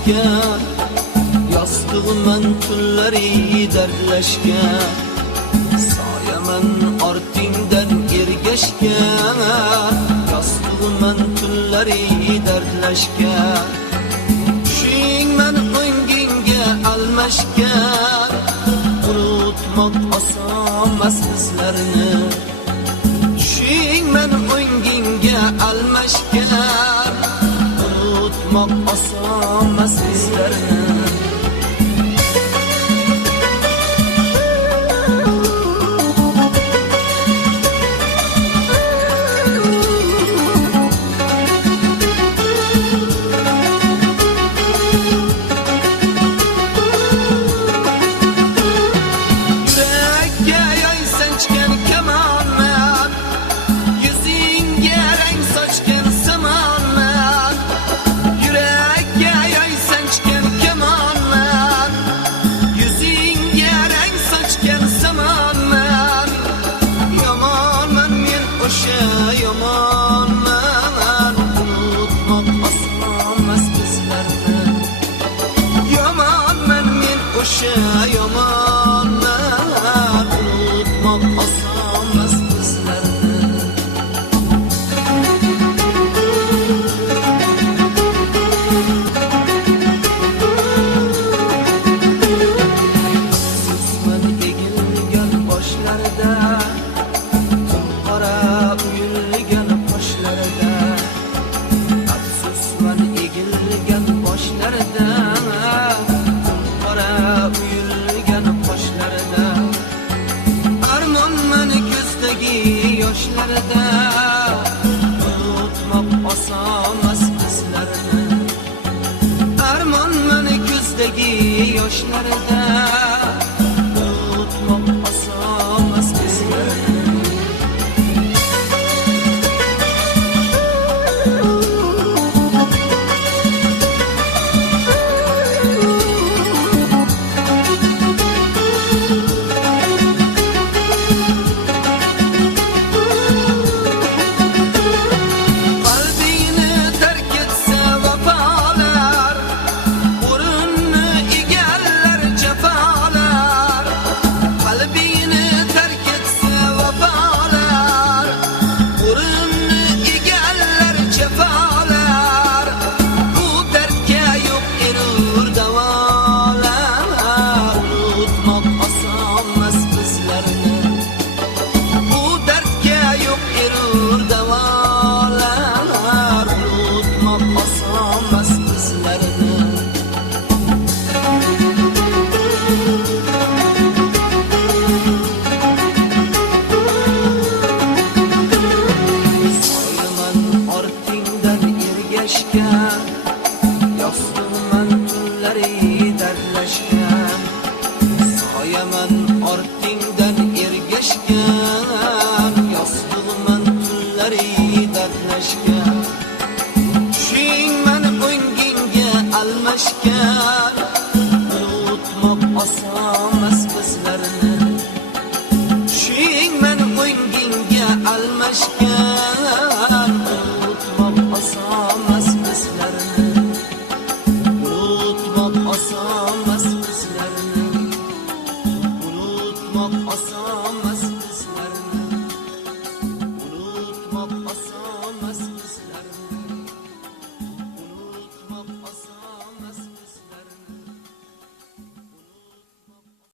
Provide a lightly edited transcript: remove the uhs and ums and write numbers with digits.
almashgan, yostig'iman tunlari dardlashgan, soyaman ortingdan ergashgan, yostig'iman tunlari dardlashgan, tushingman o'ngingga almashgan, unutmoq osonmas bizlarni, tushingman o'ngingga almashgan, unutmoq osonmas bizlarni. Yamanman, unutmoq osonmas bizlarni. Yamanman men o'sha yamanman, unutmoq osonmas bizlarni. Sizman egilgan boshlarda, yoshlarda unutmoq osonmas bizlarni. Armon meni ko'zdagi yoshlarda unutmoq osonmas bizlarni. Yostig'iman tunlari dardlashgan, soyaman ortingdan ergashgan, yostig'iman tunlari dardlashgan, tushingman o'ngingga almashgan, unutmoq osonmas bizlarni. Tushingman o'ngingga almashgan, unutmoq osonmas bizlarni. Unutmoq osonmas bizlarni. Unutmoq oson